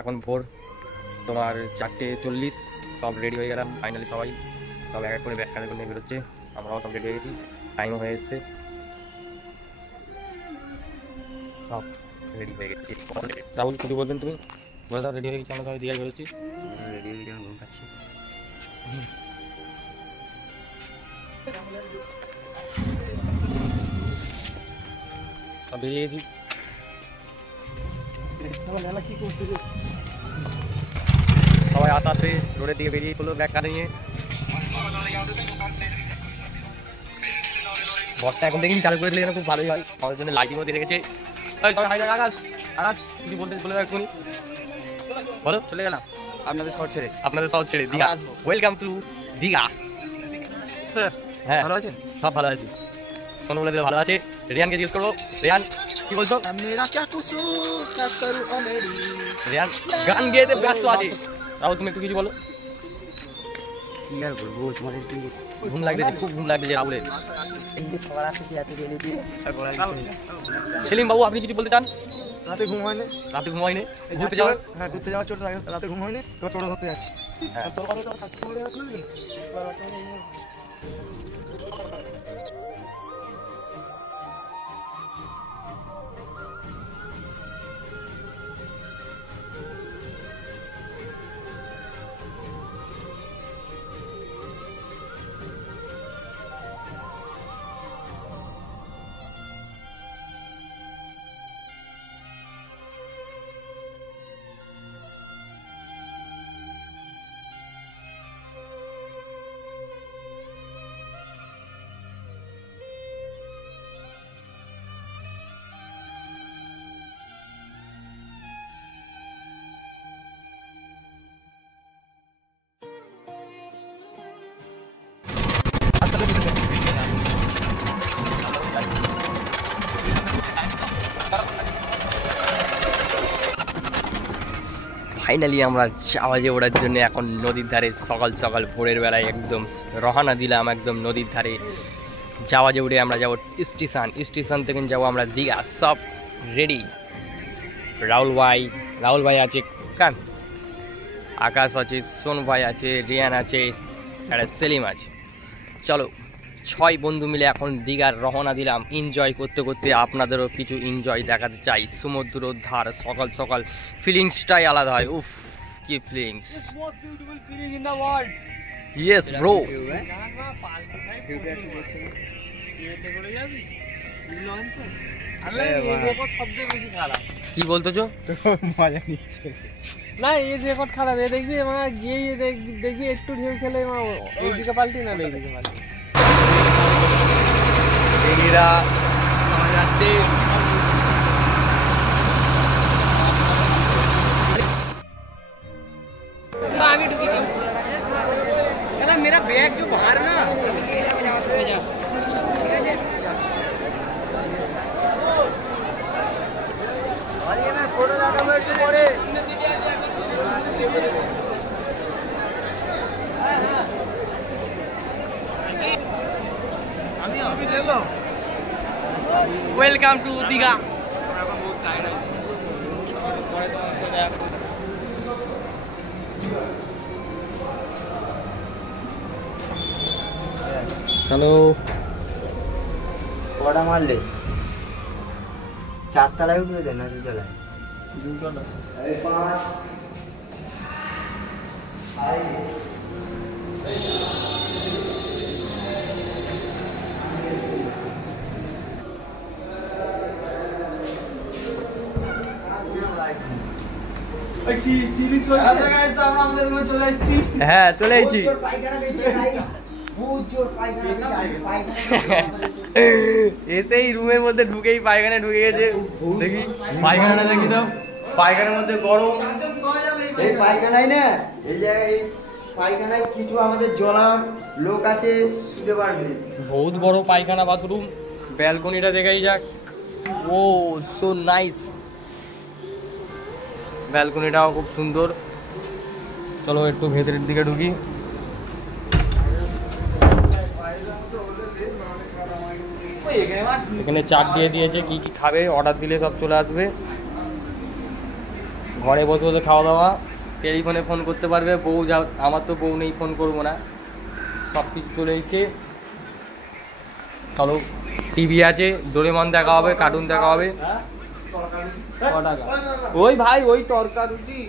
এখন ভোর তোমার 4:40, সব রেডি হয়ে গেলাম ফাইনালি। সবাই সব এক এক করে ব্যাগ কাঁধে করে নিয়ে বেরোচ্ছে, আমরাও সব রেডি হয়ে গেছি, টাইমও হয়ে এসছে, সব রেডি হয়ে গেছি। রাহুল কিছু বলবেন তুমি? বলে দাও রেডি হয়ে গেছি, আমরা সবাই দীঘায় বেরোচ্ছি। রেডি হয়ে গেছি, ঘুম পাচ্ছি। সব বেরিয়ে গেছি। সবাই আস্তে আস্তে রোডের দিকে বেরিয়ে পড়লো ব্যাগ কাঁধে নিয়ে। ঘরটা এখন দেখিনি চালু করে দিলে খুব ভালোই হয়, আমাদের জন্য লাইটিংও দিয়ে রেখেছে। আকাশ কিছু বলতে বলে দাও এক্ষুনি, বলো। চলে গেলাম আপনাদের শহর ছেড়ে Digha. Welcome to Digha. Sir হ্যাঁ ভালো আছেন? সব ভালো আছি। সোনু বলে দিলে ভালো আছে। রিয়ানকে জিজ্ঞেস করবো, রিয়ান কি বলছো? রিয়ান গান গেয়েতে ব্যস্ত আছে। রাহুল তুমি একটু কিছু বলো। কি আর বলবো, তোমাদের ঘুম লাগছে, খুব ঘুম লাগছে রাহুলের। সেলিম বাবু আপনি কিছু বলতে চান? রাতে ঘুম হয়নি, ঘুরতে যাওয়া? হ্যাঁ ঘুরতে যাওয়ার ছোট রাতে ঘুম হয়নি, এবার টোটো ধরতে যাচ্ছি। ফাইনালি আমরা জাহাজে ওড়ার জন্য এখন নদীর ধারে সকাল সকাল ভোরের বেলায় একদম রওনা দিলাম, একদম নদীর ধারে জাহাজে উঠে আমরা যাবো স্টেশন থেকে যাবো আমরা দীঘা। সব রেডি। রাহুল ভাই আছে, কান আকাশ আছে, সোনু ভাই আছে, রিয়ান আছে, একটা সেলিম আছে। চলো 6 বন্ধু মিলে এখন দীঘার রওনা দিলাম। এনজয় করতে করতে আপনাদেরও কিছু এনজয় দেখাতে চাই। সমুদ্র ধার সকাল সকাল ফিলিংসটাই আলাদা হয়। উফ কি ফিলিংস, ইয়েস ব্রো। কি বলতেছো? মজা নিচ্ছে না, এই রেকর্ড খারাপ। এ দেখবি গিয়ে দেখবি একটু ঢেউ খেলে এইদিকে পাল্টি না এইদিকে পাল্টি। এরা যাচ্ছে आगे ढुकी थी मेरा बैग जो बाहर ना फोटो ওয়েলকাম টু দীঘা। চলো কটা মারলে? 4 তলায় উঠবে দেন না 2 তলায়? 2 তলা 5 হ্যাঁ চলে এসেছি। এসেই রুমের মধ্যে ঢুকেই পায়খানা ঢুকে গেছে। দেখি পায়খানাটা দেখি তো, পায়খানার মধ্যে গরম। এই পায়খানায় না এই জায়গায় পায়খানায় কিছু আমাদের জলার লোক আছে, শুতে পারবে। বহুত বড় পায়খানা বাথরুম, ব্যালকনিটা দেখাই যাক। ও সো নাইস, ব্যালকনিটাও খুব সুন্দর। চলো একটু ভেতরের দিকে ঢুকি। এখানে চাট দিয়ে দিয়েছে, কি কি খাবে অর্ডার দিলে সব চলে আসবে। ঘরে বসে বসে খাওয়া দাওয়া, টেলিফোনে ফোন করতে পারবে। বউ যা, আমার তো বউ নেই, ফোন করবো না, সব কিছু চলে এসেছে। চলো, টিভি আছে, ডোরেমন দেখা হবে, কার্টুন দেখা হবে। ওই ভাই ওই তরকা রুটি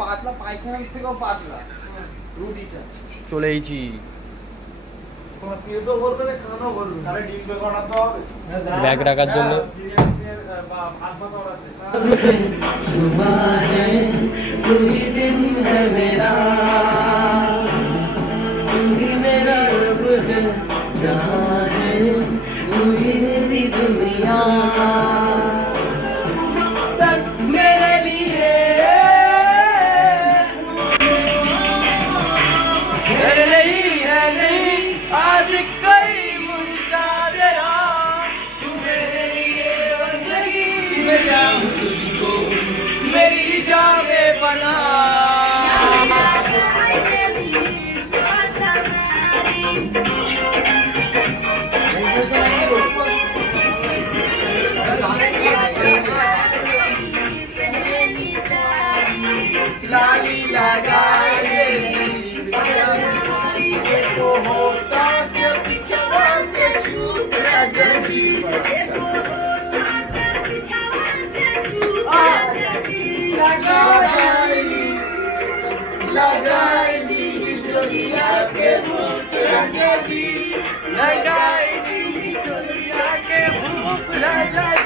পাতলা, পায়খানার থেকেও পাতলা রুটিটা চলে এসেছি। ব্যাগ রাখার জন্য। मेरी जावे बना लाली लगाए देखो होता पिछवा से छूट जजी लगाई चोलिया के भूख लगी, लगाई चोलिया के भूख लगी।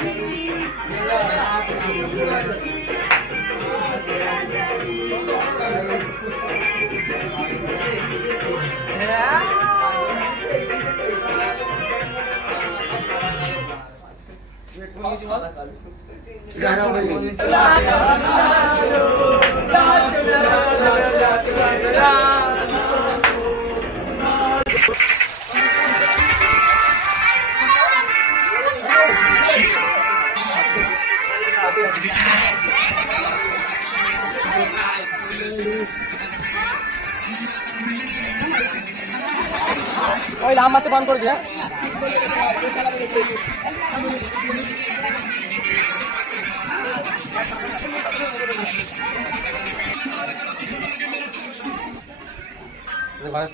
ওই লাম মারতে বান করে দিয়া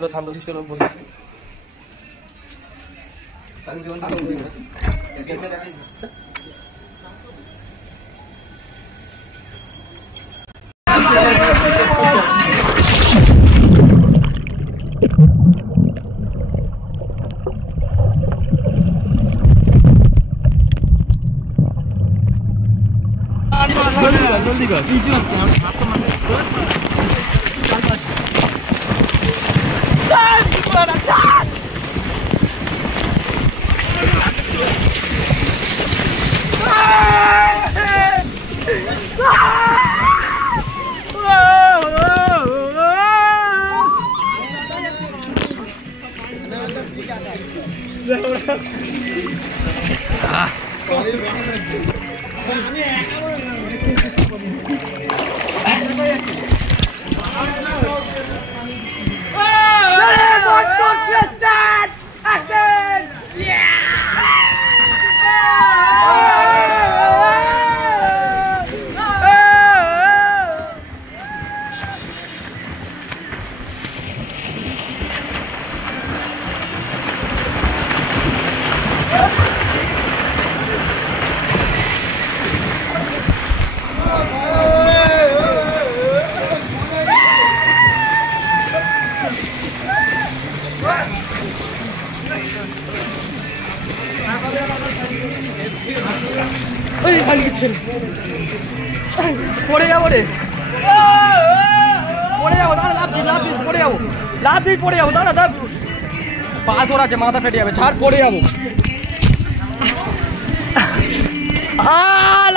তো শান্ত ছিল বলি जल्दी कर পড়ে যাবো রে, পড়ে যাবো, দাঁড়া লাভ দিই পড়ে যাবো, লাভ দিই পড়ে যাবো, দাঁড়া দাঁড়া পা আছে, মাথা ফেটে যাবে, ছাড় পড়ে যাবো।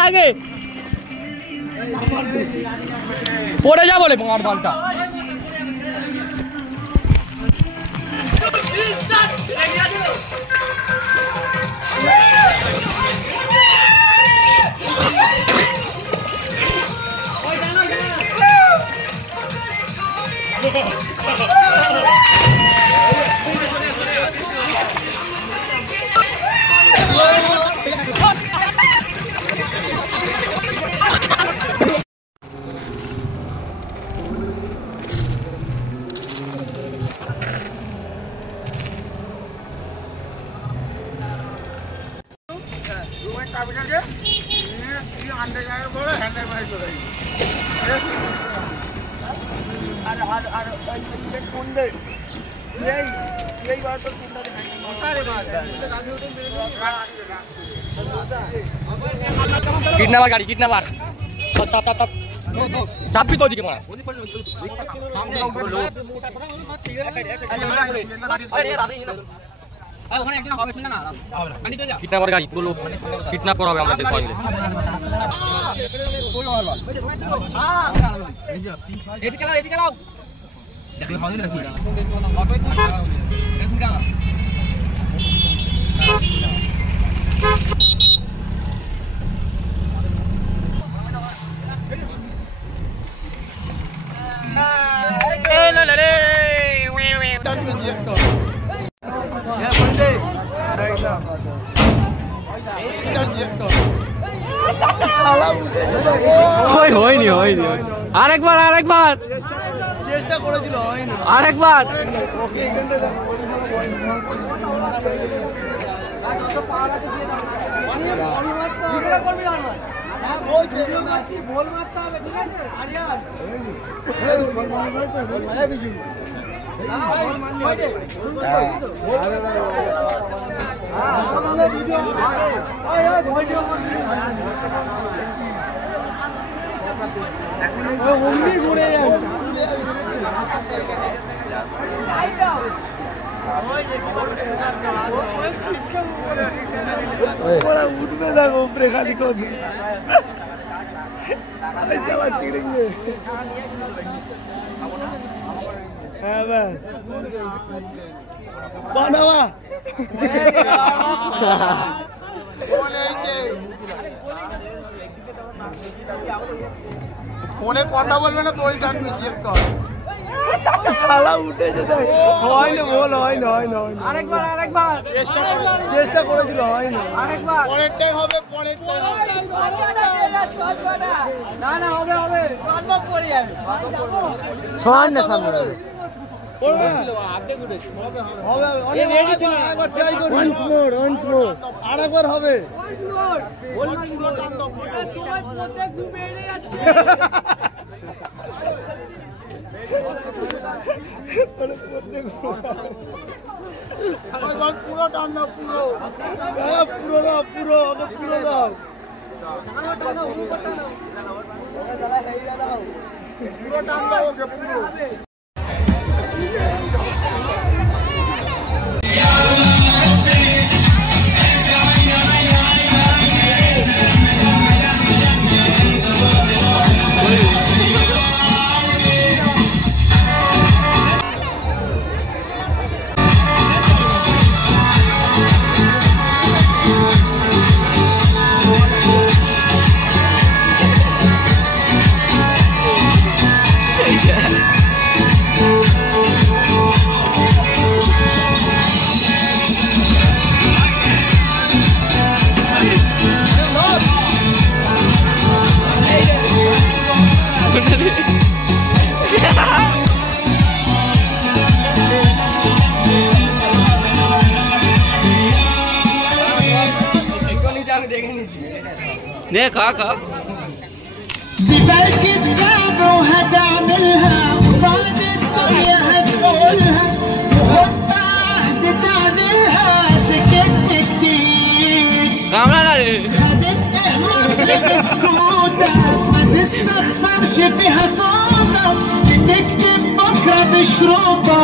লাগে পড়ে যা বলে মার বলটা। किडनैपर गाड़ी किडनैपर चाप भी तो दिखे मारा किडनैपर गाड़ी बोलो किडनैप करा আমরা সবাই মিলে এসি চালাও দেখলে ভালো রাখি হয়নি আরেকবার চেষ্টা করেছিল হয়নি আরেকবার উঠবে দেখো উপরে খালি কদি চালা চিড়ে হ্যাঁ বানাওয়া ফোনে কথা বলবে না তোই তার মেসেজ কর শালা উঠেছে দেখ হয়নি বল হয়নি আরেকবার চেষ্টা করেছিল হয়নি আরেকবার পরেরটাই হবে না হবে বাদবাদ করে যাবে সোহান না সামনে once more আরেকবার হবে পুরো টান দাও পুরো দাও देखा ببركة كعب وهتعملها قصاد الدنيا هتقولها وخد بعهد تعدلها سكت كتير خدت مصر بسكوتك ما تستخسرش فيها صوتك بتكتب بكرة بشروطك